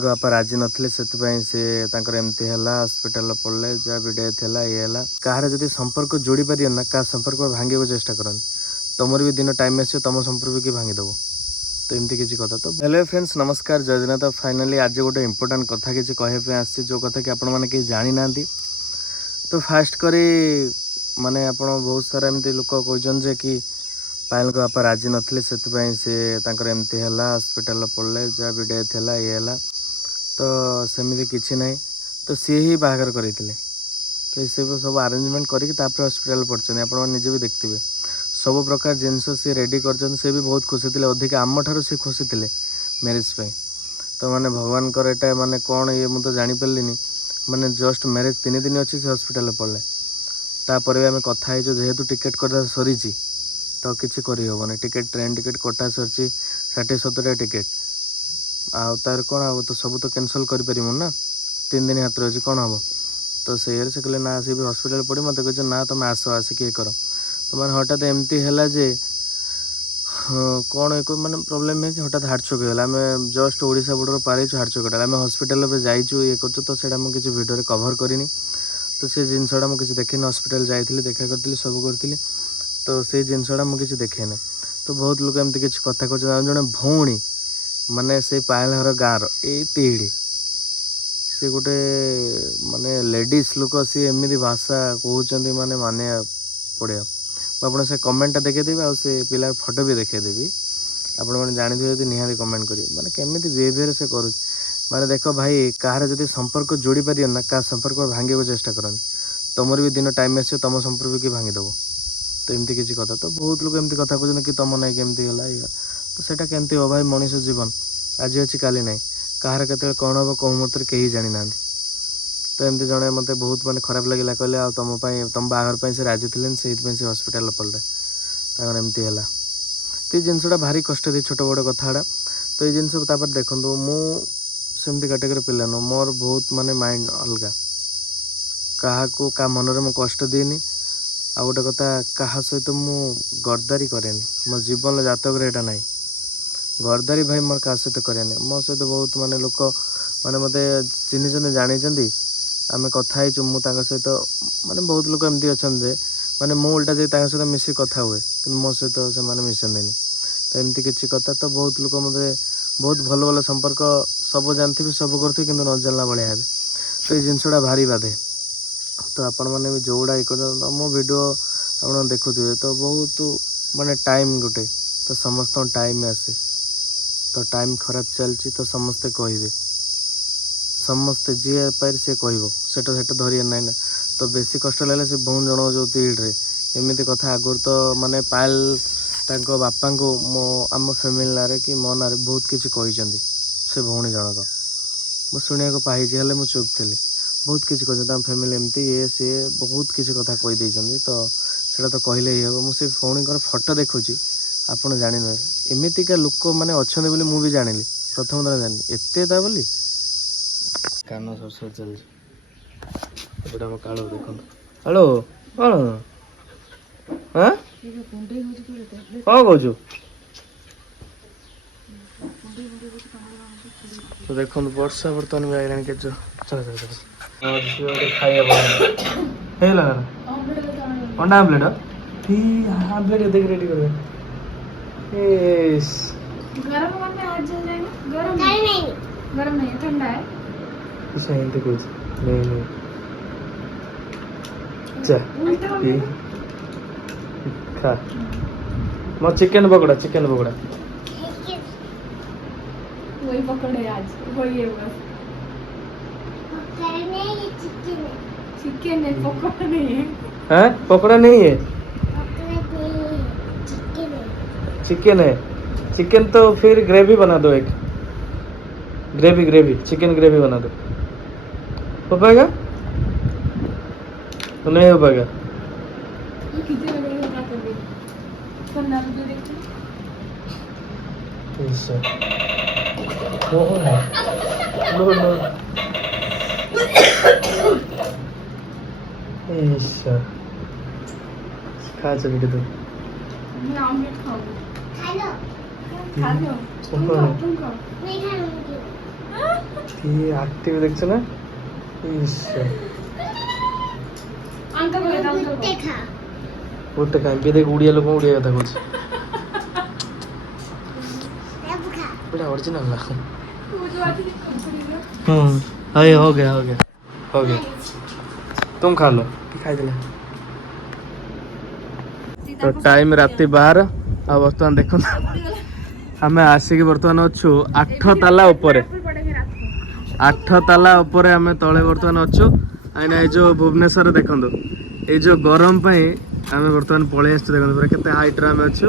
बापा राजी नथिले सेतिपई से तांकर एमती हैला हॉस्पिटल पड़ले जहाँ भी डेथ हैला ये हैला कहार जदि संपर्क जोड़ी पार ना क्या संपर्क भांगे को चेष्टा करनी तुमर भी दिन टाइम आस तुम संपर्क भी भांगीदेव तो एमती किसी कथा तो हेलो फ्रेंड्स नमस्कार जय जगन्नाथ फाइनाली आज गोटे इंपोर्टाट कथा किसी कहवाई आसी जो कथा कि आपण मैंने कहीं जानी ना तो फास्ट करी माने आप बहुत सारा एमती लोक कहते कि पायल को बापा राजी नथिले सेतिपई से तांकर एमती हैला हॉस्पिटल पड़ले जहाँ भी डेथ हैला ये हैला तो सेମିତି किसी ना तो सी ही बाहर करते तो ये सब आरेंजमेंट करके हॉस्पिटल पड़ते आप निजे भी देखते सब प्रकार जिनस सी रेडी कर भी बहुत खुशी थे अधिक आम ठार सी खुशी थे मैरिज पे तो माने भगवान कर एटा माने कौन ये मुझे जापारे माने जस्ट मैरिज 3 दिन अच्छी से हॉस्पिटल पड़े तापर भी आम कथा जेहेतु टिकेट कटा सरी तो किसी करहबन टिकेट ट्रेन टिकेट कटा सरी 60-70 टिकेट आर कौन हम तो सब तो कैंसल कर ना 3 दिन हाथ अच्छी कौन हम तो से कहले ना सी भी हॉस्पिटल पड़ी मत कहे ना तुम आस आसिक ये कर तो मैंने हठात एमती है जे कौन एक मैंने प्रोब्लेम है कि हठात हार्टचोक होगा आम जस्ट ओडिशा बॉर्डर पार हार्टचोक आम हॉस्पिटल जाइए ये कर तो सीटा मुझे किसी भिडियो कभर करनी तो से जिनसा मुझे देखे हॉस्पिटल जाइए देखा करी सब करी तो से जिनसा मुझे देखे तो बहुत लोग एमती किसी कथा कहते जड़े भौणी माने से पायल घर गाँव रही से गोटे माने लेडीज लोक सी एमती भाषा कहते माने माने पड़े आप से कमेंटा देखदेवी आ पिलार फोटो भी देखदेवी आपण मैंने जानते जब निहाती कमेंट करेंगे माने केमी बिहेवियर से करुँ माने देख भाई कहार जब संपर्क जोड़ी पार ना क्या संपर्क भांगे को चेष्टा करनी तुमर भी दिन टाइम आस तुम संपर्क भी भांगीदेव तो एमती किसी कथा तो बहुत लोग एमती कथा कहते कि तुम ना केमती है तो सेटा केमती हो भाई मनीष जीवन आज अच्छी काली ना कहार के कौन हम कौ मत कहीं जानी ना तो एमती जड़े मत बहुत माने खराब लगे कहले आ तुम तुम बाहर से राजी थे से हॉस्पिटल पड़े एमती है तो ये जिनसा भारी कष्ट दी छोट बड़ कथा तो ये जिनस देखो मुझे कैटेगरी पिला नु मोर बहुत माने माइंड अलग क्या मनरे मु कष्ट दीनी आ गोटे कथा क्या सहित मु गरदारी कैनि मो जीवन जातक यहाँ ना गरदारी भाई मोर क्या सहित कैनि मो सहित बहुत माने लोक माने मत चिन्ह जानी आम कथा मुझे सहित माने बहुत लोग एमती अच्छा माने मो उल्टा जी सहित मिसिक कथा हुए कि मो सहित से मिसंदी तो एमती किसी कथा तो बहुत लोग मत बहुत भल भल संपर्क सब जानते सब करते कि न जानला भाया हे तो ये जिनसा भारी बाधे तो आपण मैंने भी जोड़ा मो वीडियो आप देखुए तो बहुत माने टाइम गोटे तो समस्त टाइम आसे तो टाइम खराब चलती तो समस्ते कहे समस्ते जी पार सी कह धरिया ना ना तो बेसी कष्ट लगे से बहुत जन जो तीड्रे एमती कथा आगुरी तो माने पायल तांको बापा को मो आम फैमिली ना कि मो ना बहुत किसी कहते से भौणी जनक मुझे शुणा पाई मुझे चुप थी बहुत किसी कहते फैमिली एमती ये सी बहुत किसी कथा कहीदे तो सेटा तो कहले ही हम मुझे भौणी फोटो देखुची आपड़ जान एमतीका लोक मैंने अच्छा मुझे जानी प्रथम थर जानी एत बोली कान सरसर चलते आम काल देख हेलो कौन हाँ कौन कौचु तो देखो वर्षा बर्तमान भी आईला के चल चल चल खाइए अंडा आमलेट आमलेट देख रेडी कर गरम करने आज जाएगा गरम नहीं गरम नहीं ठंडा है अच्छा हिंदी कुछ नहीं चा ये खा मो चिकन पकोड़ा वही पकड़े आज वही है बस चिकन है पकोड़ा नहीं है हैं पकोड़ा नहीं है चिकन है चिकन तो फिर ग्रेवी बना दो एक ग्रेवी चिकन ग्रेवी बना दो हो पाएगा तो नहीं हो पाएगा ये कितने लग रहे हैं कर दे करना तो देखते ऐसा नो ऐसा खा चल के तो मैं आमलेट खाऊंगा खा लो तुम खाओ नहीं खाऊंगी কি অ্যাক্টিভ দেখছ না ইস अंकल को लेता अंकल को ওটা কাই বেদে উড়িয়া লোক উড়িয়া কথা বলছে बेटा ओरिजिनल ना वो जो आती थी कंपनी में अरे हो गया हो गया तुम खा लो कि खाई दिला तो टाइम राति 12 आ बर्तमान देखो आम आसिक बर्तमान अच्छु 8 ताला ऊपर पड़ेंगे रात को 8 ताला ऊपर आम तले बर्तमान अच्छु आईना ये जो भुवनेश्वर देखो ये जो गरम पाई आम बर्तमान पलि आसु देखो पूरा केते हाइट रे आम अच्छु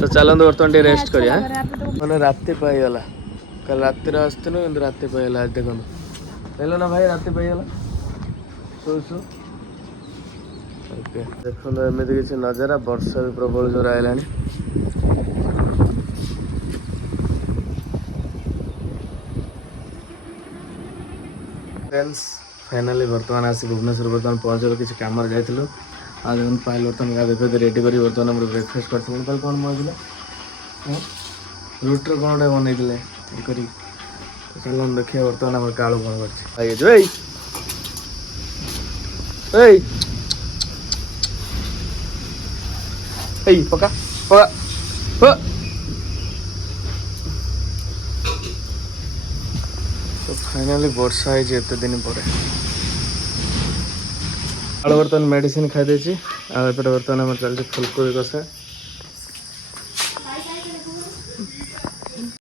तो चलते बर्तमान टे रेस्ट करिया मैंने राति पाईगला कल राति आसनु कि राति पाईगला आज देखो हेलो ना भाई राति पाईगला शो शो ओके देखो एमती किसी नजारा वर्षा भी प्रबल जोर आएगा फ्रेंड्स फाइनाली बर्तमान आसी भुवनेश्वर बर्तमान पहुँचल किसी कम जाइलु आज देखो पाइल बर्तमान गाधे रेडी कर बर्तमान ब्रेकफास्ट कर कौन मजला रुट्रे कौन गोटे बनई कर चलो देखिए बर्तमान आम कालू कौन कर पका पका तो फाइनाली वर्षा है एत दिन पर आलू बर्तमान मेडिसिन खाई देती बर्तमान आम चलती फुलकोबी कषा